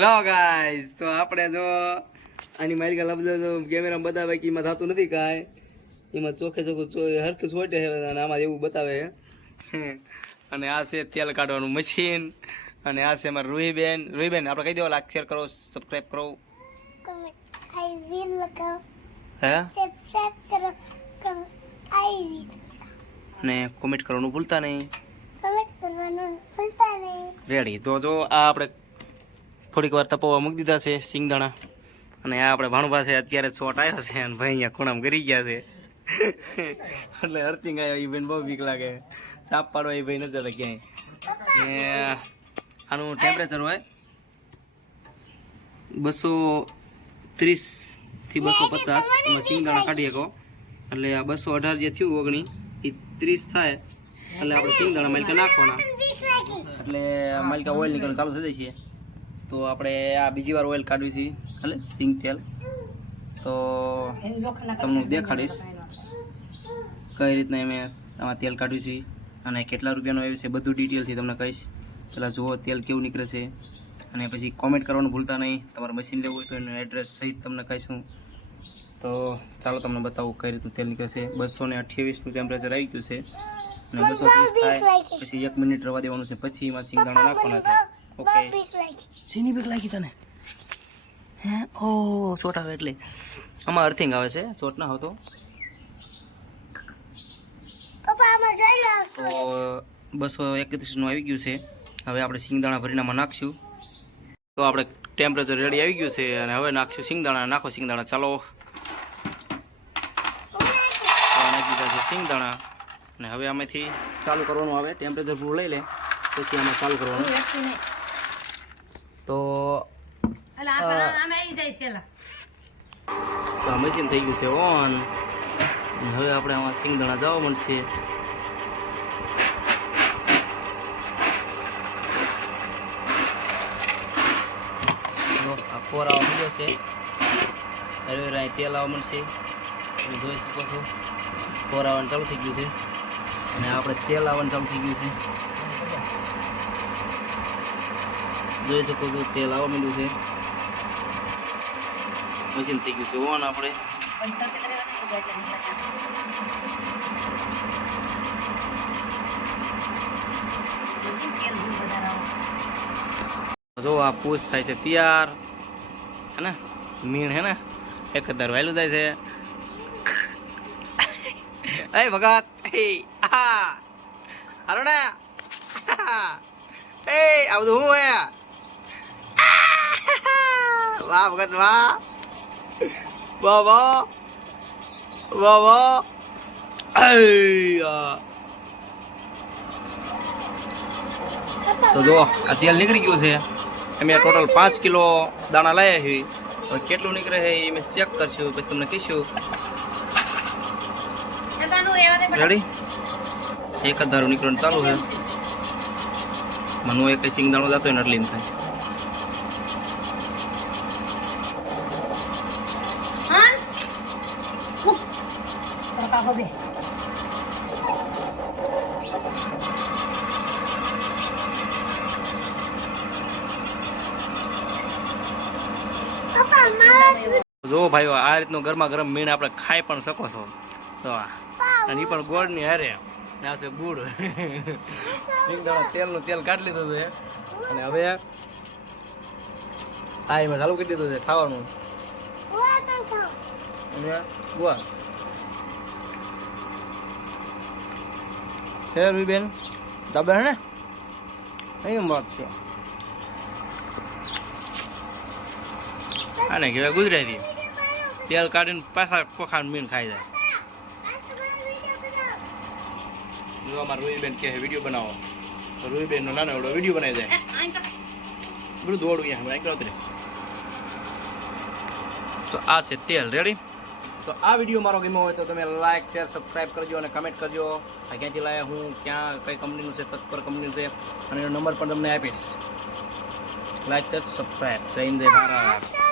લો guys તો આપણે જો આની મારી કા લબદો તો કેમેરામાં બતાવે કે એમાં થતું નથી કાંઈ એમાં ચોખ્ખે ચોખ્ખું હરખું છોટે છે અને આમાં એવું બતાવે અને આ છે તેલ કાઢવાનું મશીન અને આ છે અમારા રૂહીબેન આપણે કહી દેવો લાઈક શેર કરો સબસ્ક્રાઇબ કરો હે અને કોમેન્ટ કરવાનું ભૂલતા નહીં રેડી તો જો આ આપણે થોડીક વાર તપવા મૂકી દીધા છે સિંગદાણા અને આ આપણે ભાણું પાસે અત્યારે શોટ આવ્યો છે અને ભાઈ અહીંયા ખૂણામાં ગરી ગયા છે એટલે અર્થિંગ આવ્યો એ ભાઈને બહુ બીક લાગે સાપ પાડવા એ ભાઈ નથી જતા ક્યાંય ને આનું ટેમ્પરેચર હોય 230 થી 250 એમાં સિંગદાણા કાઢી શકો એટલે આ 218 જે થયું ઓગણી એ 30 થાય એટલે આપણે સિંગદાણા માલિકા નાખવાના એટલે માલિકા ઓઇલ નીકળવાનું ચાલુ થઈ જાય છે તો આપણે આ બીજી વાર ઓઇલ કાઢવી છે એટલે સિંગ તેલ તો તમને દેખાડીશ કઈ રીતના અમે આમાં તેલ કાઢ્યું છે અને કેટલા રૂપિયાનું આવ્યું છે બધું ડિટેલથી તમને કહીશ પહેલાં જુઓ તેલ કેવું નીકળે છે અને પછી કોમેન્ટ કરવાનું ભૂલતા નહીં તમારે મશીન લેવું હોય તો એનું એડ્રેસ સહિત તમને કહીશું તો ચાલો તમને બતાવું કઈ રીતનું તેલ નીકળે છે 228નું ટેમ્પરેચર આવી ગયું છે અને 230 થાય પછી 1 મિનિટ રવા દેવાનું છે પછી એમાં સિંગદાણા નાખવાના છે ઓકે શેની બીક લાગી તને હે ઓ ચોટ આવે એટલે આમાં અર્થિંગ આવે છે ચોટ ના આવતો તો 231નું આવી ગયું છે હવે આપણે સિંગદાણા ભરીને આમાં નાખશું તો આપણે ટેમ્પરેચર રેડી આવી ગયું છે અને હવે નાખશું સિંગદાણા નાખો સિંગદાણા ચાલો નાખી દીધા છે સિંગદાણા અને હવે આમાંથી ચાલુ કરવાનું આવે ટેમ્પરેચર પૂરું લઈ લે પછી આમાં ચાલુ કરવાનું તો મશીન થઈ ગયું છે ઓન હવે આપણે આમાં સિંગદાણા જવા મળશે ફોર આવવા મળ્યો છે હવે તેલ આવવા મળશે તમે જોઈ શકો છો ફોર આવવાનું ચાલુ થઈ ગયું છે અને આપણે તેલ આવવાનું ચાલુ થઈ ગયું છે જોઈ શકો છો તેલ આવવા માંડ્યું છે મશીન થઈ ગયું છે ઓન આપણે જો આ પૂછ થાય છે તૈયાર હે ને મીણ હે ને એક દર વહેલું જાય છે એ ભગત આ હારો ને એ આ બધું હું હે વાહ ભગત વાહ વાહ વાહ વાહ વાહ તો જો આ તેલ નીકળી ગયું છે અમે ટોટલ 5 કિલો દાણા લાવ્યા છીએ હવે કેટલું નીકળે છે એ મેં ચેક કરશું પછી તમને કહીશું રેડી એક જ ધારું નીકળવાનું ચાલુ છે મનો એક સિંગદાણો જતો હોય ને એટલે એમ થાય જો ભાઈઓ આ રીતનું ગરમા ગરમ મીણ આપણે ખાઈ પણ શકો છો તો અને એ પણ ગોળની હારે આ છે ગુડ તેલનું તેલ કાઢી લીધું છે અને હવે આ એમાં ચાલુ કરી દીધું છે ખાવાનું અને ગોળ છે બેન દાબે હે ને અહીં વાત છે આને કહેવાય ગુજરાતી તેલ કાઢીને પાછા ખોખાનું મીણ ખાઈ જાય જો અમારા રૂહીબેન કહે વિડીયો બનાવો તો રૂહીબેનનો નાનો એવડો વિડીયો બનાવી જાય બધું દોડું અહીંયા કરો તો આ છે તેલ રેડી તો આ વિડીયો મારો ગમ્યો હોય તો તમે લાઈક શેર સબસ્ક્રાઈબ કરજો અને કમેન્ટ કરજો આ ક્યાંથી લાવ્યા હું ક્યાં કઈ કંપનીનું છે તત્પર કંપનીનું છે અને એનો નંબર પણ તમને આપીશ લાઈક શેર સબસ્ક્રાઈબ જય હિન્દ જય ભારત